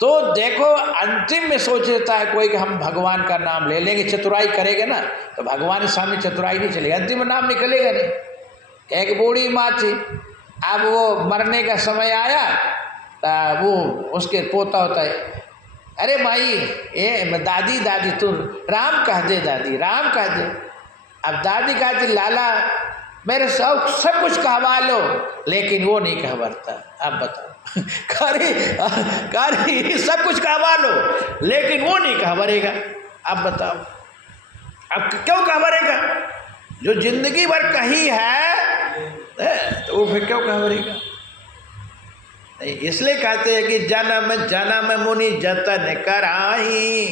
तो देखो अंतिम में सोच लेता है कोई कि हम भगवान का नाम ले लेंगे, चतुराई करेंगे ना, तो भगवान के सामने चतुराई नहीं चलेगी, अंतिम में नाम निकलेगा नहीं। एक बूढ़ी माँ थी, अब वो मरने का समय आया, वो उसके पोता होता है, अरे माई ए दादी दादी तू राम कह दे, दादी राम कह दे। अब दादी कहती लाला मेरे सब कुछ कहवा लो, लेकिन वो नहीं कहवाता। अब बताओ कारी सब कुछ कहवा लो लेकिन वो नहीं कहवरेगा। अब बताओ अब क्यों कहवरेगा? जो जिंदगी भर कही है तो वो फिर क्यों कहवरेगा? नहीं, इसलिए कहते हैं कि जन्म जन्म मुनि जतन कराही,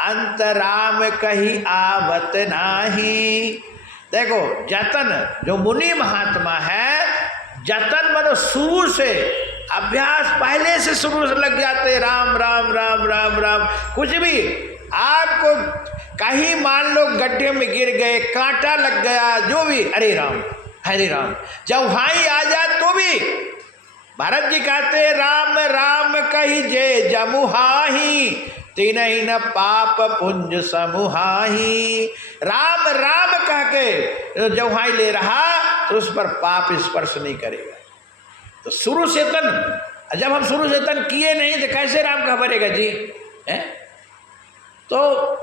अंत राम कही आवत नाही। देखो जतन, जो मुनि महात्मा है, जतन मतलब शुरू से अभ्यास, पहले से शुरू से लग जाते राम राम राम राम राम। कुछ भी आपको कहीं मान लो गड्ढे में गिर गए, कांटा लग गया, जो भी हरे राम हरे राम, जब हाई आ जाए तो भी भरत जी कहते राम राम कही जे जमुहाही, तीनही न पाप पुंज समुहाही। राम राम कह के जब हाई ले रहा तो उस पर पाप स्पर्श नहीं करेगा। तो शुरू से तन, जब हम शुरू से तन किए नहीं तो कैसे राम कहवरेगा जी है? तो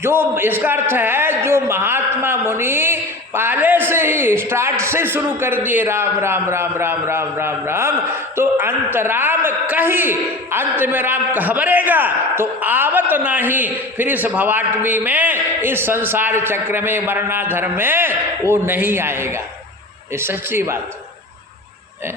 जो इसका अर्थ है, जो महात्मा मुनि पहले से ही स्टार्ट से शुरू कर दिए राम राम राम राम राम राम राम, तो अंत राम कही, अंत में राम कहवरेगा तो आवत नहीं, फिर इस भवाटवी में, इस संसार चक्र में, मरणाधर में वो नहीं आएगा। ये सच्ची बात है।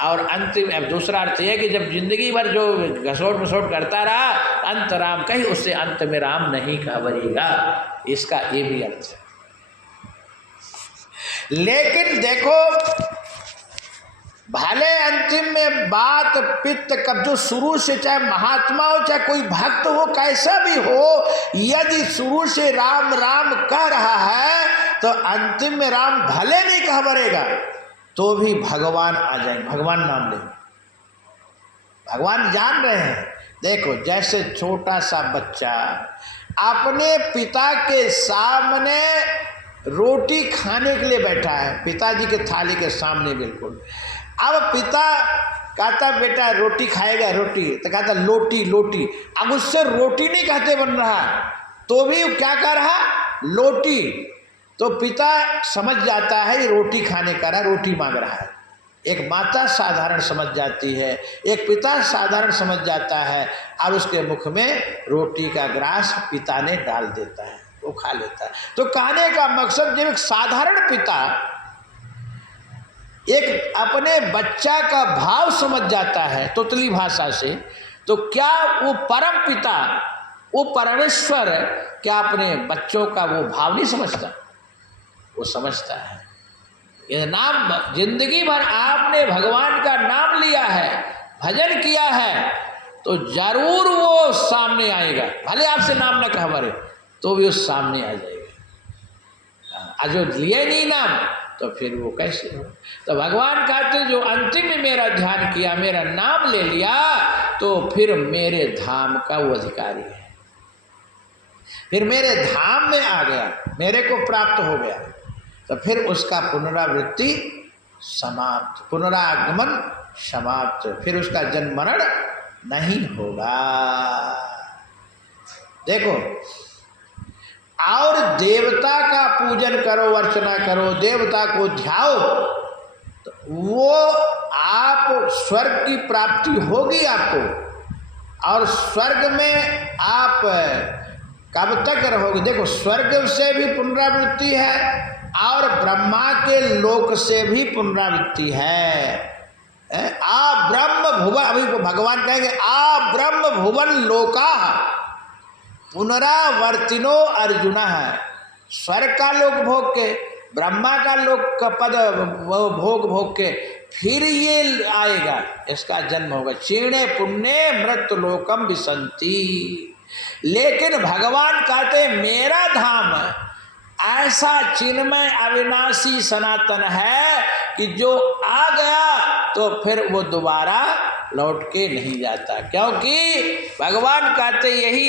और अंतिम अब दूसरा अर्थ यह कि जब जिंदगी भर जो घसोट मसोट करता रहा, अंत राम कहीं, उससे अंत में राम नहीं कहवरेगा। इसका ये भी अर्थ है। लेकिन देखो भले अंतिम में बात पित्त कब, जो शुरू से चाहे महात्मा हो चाहे कोई भक्त हो, कैसा भी हो, यदि शुरू से राम राम कह रहा है तो अंतिम में राम भले नहीं कहवरेगा तो भी भगवान आ जाएंगे, भगवान नाम लेंगे। भगवान जान रहे हैं। देखो जैसे छोटा सा बच्चा अपने पिता के सामने रोटी खाने के लिए बैठा है, पिताजी के थाली के सामने बिल्कुल। अब पिता कहता बेटा रोटी खाएगा, रोटी, तो कहता लोटी लोटी। अब उससे रोटी नहीं कहते बन रहा, तो भी क्या कह रहा? लोटी। तो पिता समझ जाता है ये रोटी खाने का रहा, रोटी मांग रहा है। एक माता साधारण समझ जाती है, एक पिता साधारण समझ जाता है। अब उसके मुख में रोटी का ग्रास पिता ने डाल देता है, वो खा लेता है। तो कहने का मकसद, जब एक साधारण पिता एक अपने बच्चा का भाव समझ जाता है तोतली भाषा से, तो क्या वो परम पिता, वो परमेश्वर क्या अपने बच्चों का वो भाव नहीं समझता? वो समझता है। ये नाम, जिंदगी भर आपने भगवान का नाम लिया है, भजन किया है, तो जरूर वो सामने आएगा। भले आपसे नाम न कहवरे तो भी वो सामने आ जाएगा। जो लिए नहीं नाम तो फिर वो कैसे हो? तो भगवान कहते जो अंतिम में मेरा ध्यान किया, मेरा नाम ले लिया, तो फिर मेरे धाम का वो अधिकारी है, फिर मेरे धाम में आ गया, मेरे को प्राप्त हो गया। तो फिर उसका पुनरावृत्ति समाप्त, पुनरागमन समाप्त, फिर उसका जन्म मरण नहीं होगा। देखो, और देवता का पूजन करो, अर्चना करो, देवता को ध्याओ, तो वो आप स्वर्ग की प्राप्ति होगी आपको। और स्वर्ग में आप कब तक रहोगे? देखो, स्वर्ग से भी पुनरावृत्ति है और ब्रह्मा के लोक से भी पुनरावृत्ति है। आ ब्रह्म भुवन, अभी भगवान कहेंगे आ ब्रह्म भुवन लोका पुनरावर्तिनो अर्जुन है। स्वर्ग का लोक भोग के, ब्रह्मा का लोक का पद भोग के फिर ये आएगा, इसका जन्म होगा। क्षीणे पुण्य मृत लोकम विसंति। लेकिन भगवान कहते मेरा धाम ऐसा चिन्मय अविनाशी सनातन है कि जो आ गया तो फिर वो दोबारा लौट के नहीं जाता, क्योंकि भगवान कहते यही